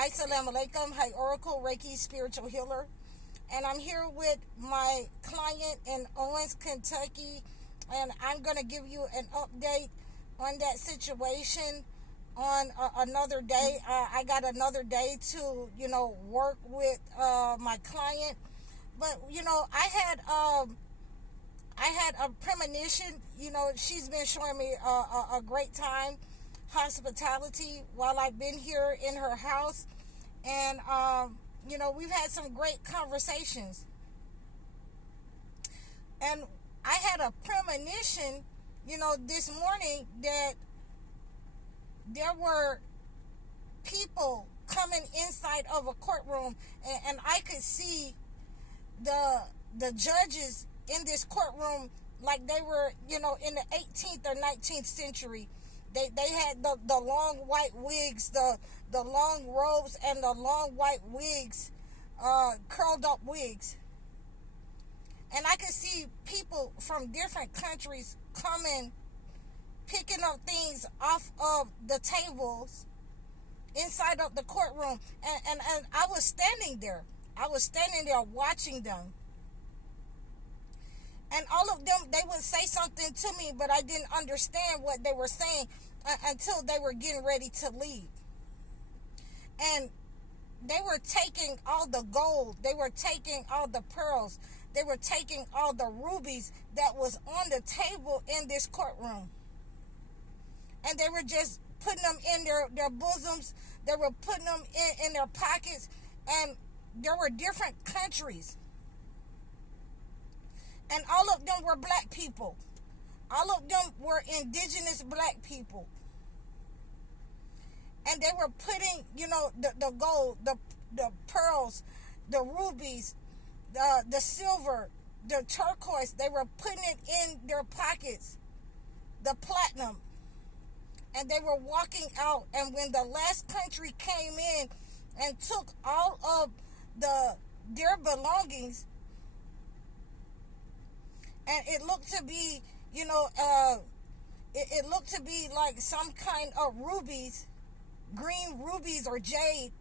Assalamu alaikum. Hi, Oracle Reiki Spiritual Healer. And I'm here with my client in Owens, Kentucky. And I'm going to give you an update on that situation on another day. I got another day to, work with my client. But, I had a premonition. She's been showing me a great time, hospitality, while I've been here in her house. And, we've had some great conversations. And I had a premonition, this morning that there were people coming inside of a courtroom, and I could see the judges in this courtroom like they were, in the 18th or 19th century. They had the long white wigs, the long robes, and the long white wigs, curled up wigs. And I could see people from different countries coming, picking up things off of the tables inside of the courtroom. And I was standing there. I was standing there watching them. And all of them, they would say something to me, but I didn't understand what they were saying until they were getting ready to leave. And they were taking all the gold. They were taking all the pearls. They were taking all the rubies that was on the table in this courtroom. And they were just putting them in their bosoms. They were putting them in their pockets. And there were different countries. And all of them were black people. All of them were indigenous black people. And they were putting, the gold, the pearls, the rubies, the silver, the turquoise. They were putting it in their pockets, the platinum. And they were walking out. And when the last country came in and took all of their belongings, and it looked to be, it looked to be like some kind of rubies, green rubies or jade.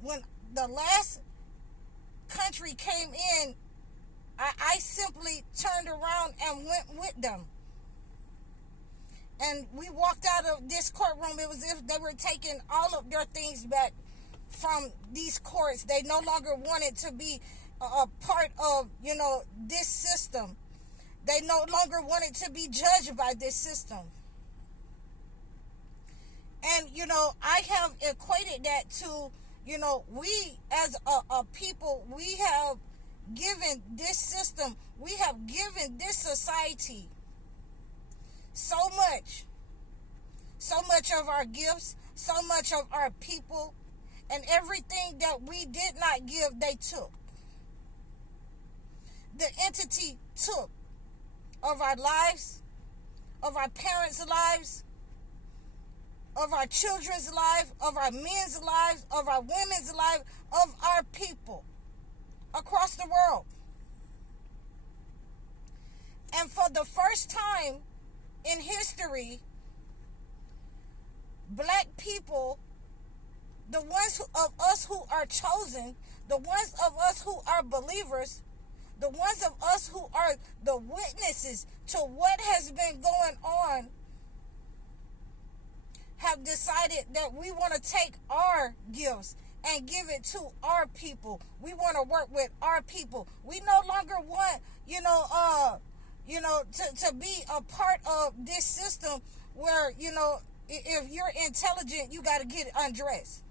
When the last country came in, I simply turned around and went with them. And we walked out of this courtroom. It was as if they were taking all of their things back from these courts. They no longer wanted to be a part of, this system. They no longer wanted to be judged by this system. And, I have equated that to, we as a people, we have given this system, we have given this society so much of our gifts, so much of our people, and everything that we did not give, they took. The entity took of our lives, of our parents' lives, of our children's life, of our men's lives, of our women's life, of our people across the world. And for the first time in history, black people, the ones of us who are chosen, the ones of us who are believers, the ones of us who are the witnesses to what has been going on, have decided that we want to take our gifts and give it to our people. We want to work with our people. We no longer want, to be a part of this system where, if you're intelligent, you got to get undressed.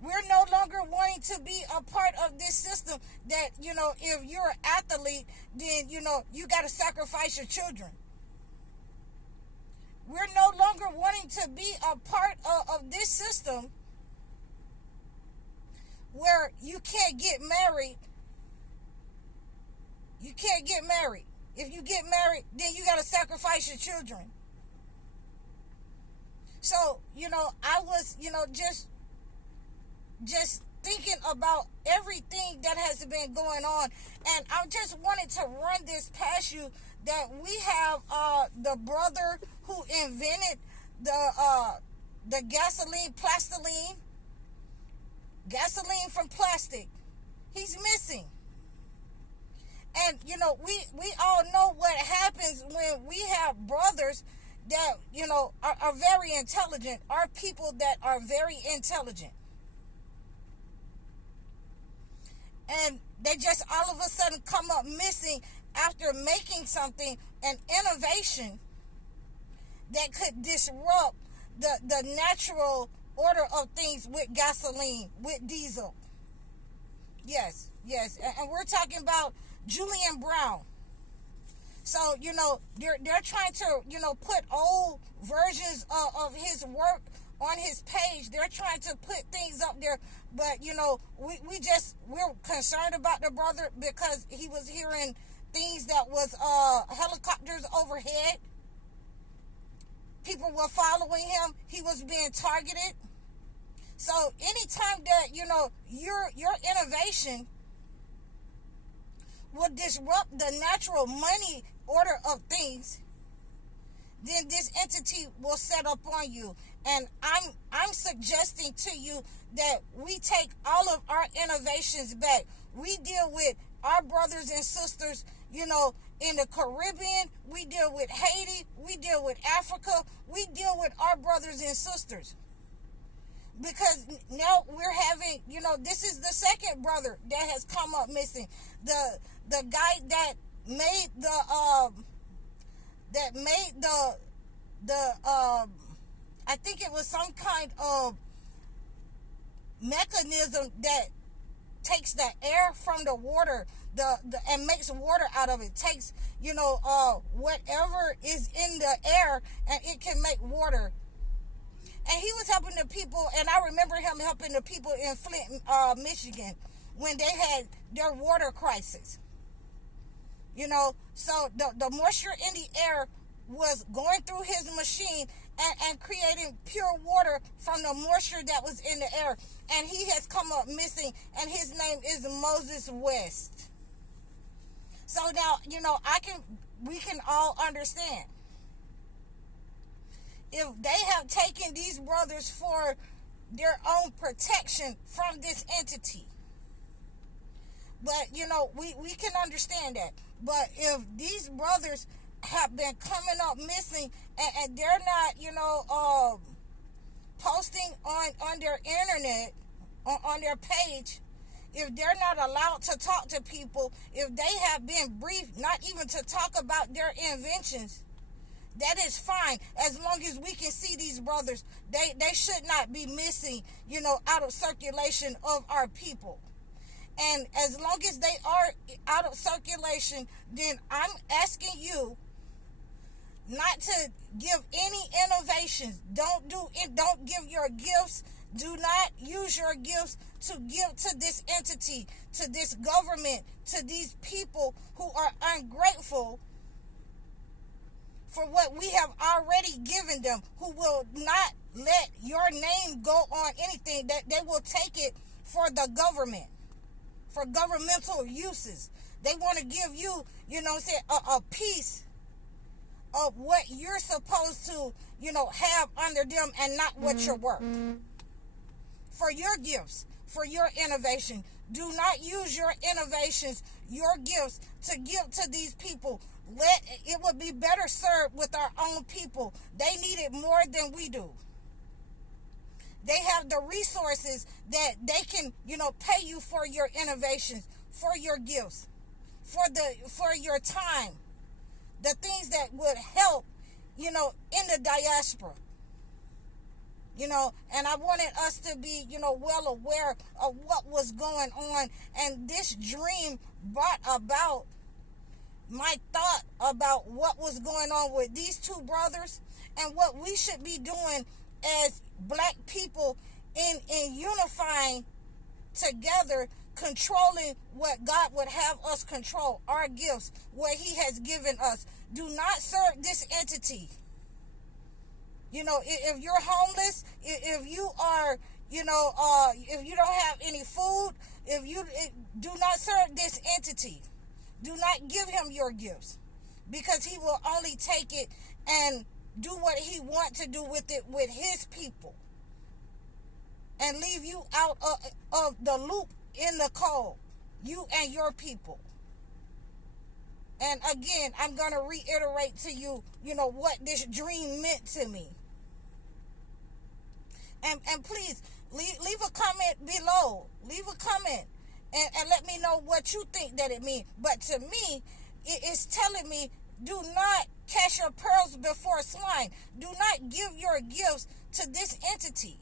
We're no longer wanting to be a part of this system that, if you're an athlete, then, you got to sacrifice your children. We're no longer wanting to be a part of this system where you can't get married. You can't get married. If you get married, then you got to sacrifice your children. So, I was, just thinking about everything that has been going on, and I just wanted to run this past you, that we have the brother who invented the gasoline plastiline, gasoline from plastic. He's missing. And, you know, we all know what happens when we have brothers that, you know, are very intelligent, are people that are very intelligent. And they just all of a sudden come up missing after making something, an innovation that could disrupt the natural order of things with gasoline, with diesel. Yes. And we're talking about Julian Brown. So, you know, they're trying to, you know, put old versions of his work on his page. They're trying to put things up there. But, you know, we're concerned about the brother because he was hearing things that was helicopters overhead. People were following him. He was being targeted. So anytime that, you know, your innovation will disrupt the natural money order of things, then this entity will set up on you. And I'm suggesting to you that we take all of our innovations back. We deal with our brothers and sisters, you know, in the Caribbean. We deal with Haiti. We deal with Africa. We deal with our brothers and sisters. Because now we're having, you know, this is the second brother that has come up missing. The guy that made I think it was some kind of mechanism that takes the air from the water and makes water out of it. Takes, you know, whatever is in the air and it can make water. And he was helping the people, and I remember him helping the people in Flint, Michigan, when they had their water crisis. You know, so the moisture in the air was going through his machine and creating pure water from the moisture that was in the air. And he has come up missing, and his name is Moses West. So now, you know, we can all understand. If they have taken these brothers for their own protection from this entity. But, you know, we can understand that. But if these brothers have been coming up missing and they're not, you know, posting on their internet, on their page, if they're not allowed to talk to people, if they have been briefed not even to talk about their inventions, that is fine. As long as we can see these brothers, they should not be missing, you know, out of circulation of our people. And as long as they are out of circulation, then I'm asking you not to give any innovations. Don't give your gifts. Do not use your gifts to give to this entity, to this government, to these people who are ungrateful for what we have already given them, who will not let your name go on anything, that they will take it for the government, for governmental uses. They want to give you, you know, a piece of what you're supposed to, you know, have under them and not what you're worth. For your gifts, for your innovation. Do not use your innovations, your gifts, to give to these people. It would be better served with our own people. They need it more than we do. They have the resources that they can, you know, pay you for your innovations, for your gifts, for your time, the things that would help, you know, in the diaspora. You know, and I wanted us to be, you know, well aware of what was going on. And this dream brought about my thought about what was going on with these two brothers and what we should be doing as black people in unifying together, controlling what God would have us control, our gifts, what he has given us. Do not serve this entity. You know, if you're homeless, if you are, you know, if you don't have any food, do not serve this entity. Do not give him your gifts, because he will only take it and do what he wants to do with it with his people. and leave you out of the loop in the code, you and your people. And again, I'm going to reiterate to you, what this dream meant to me. And please, leave a comment below. Leave a comment and let me know what you think that it means. But to me, it is telling me, do not cast your pearls before swine. Do not give your gifts to this entity.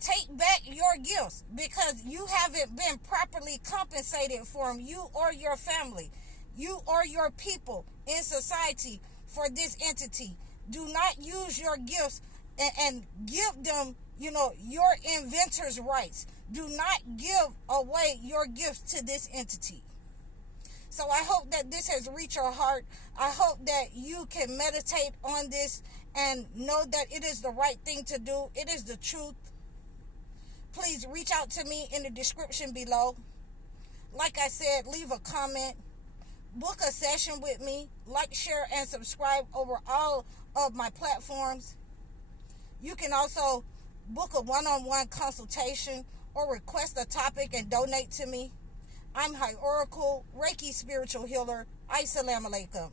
Take back your gifts, because you haven't been properly compensated for them, you or your family, you or your people in society, for this entity. Do not use your gifts and give them, your inventor's rights. Do not give away your gifts to this entity. So I hope that this has reached your heart. I hope that you can meditate on this and know that it is the right thing to do. It is the truth. Please reach out to me in the description below. Like I said, leave a comment. Book a session with me. Like, share, and subscribe over all of my platforms. You can also book a one-on-one consultation or request a topic and donate to me. I'm High Oracle, Reiki Spiritual Healer. Assalamu alaikum.